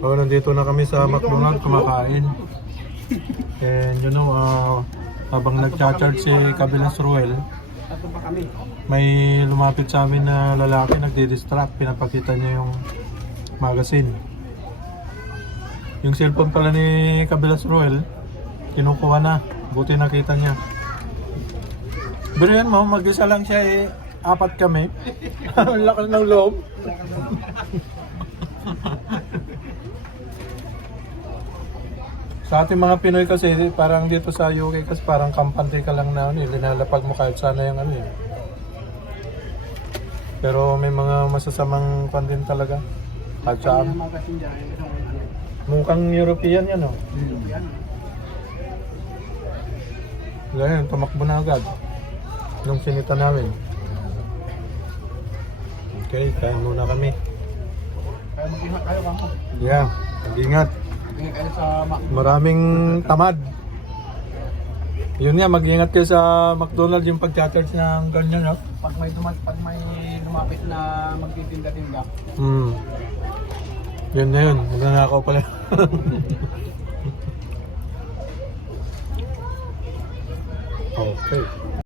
So, nandito na kami sa McDonald's kumakain. And you know, habang nagcha-charge si Kabilas Ruel, may lumapit sa amin na lalaki, nagdi-distract, pinapakita niya yung magazine. Yung cellphone pala ni Kabilas Ruel, kinukuha na, buti nakita niya. Pero yan mo, mag-isa lang siya eh, apat kami. Lakas ng loob. Sa ating mga Pinoy kasi, parang dito sa UK kasi parang kampante ka lang na linalapag mo kahit sana yung ano eh. Pero may mga masasamang kwan din talaga. At saan. Mukhang European yan oh. Ganyan, tumakbo na agad. Nung sinita namin. Okay, kain muna kami. Kaya mag-ingat kayo kamo. Yeah, mag-ingat. Mag-ingat kayo sa Maraming tamad. Yun nga, mag-ingat kayo sa McDonald's yung pag-charge ng ganyan, no? pag may lumapit na magtitinda-tinda. Yun na yun, magnanakaw pala. Okay.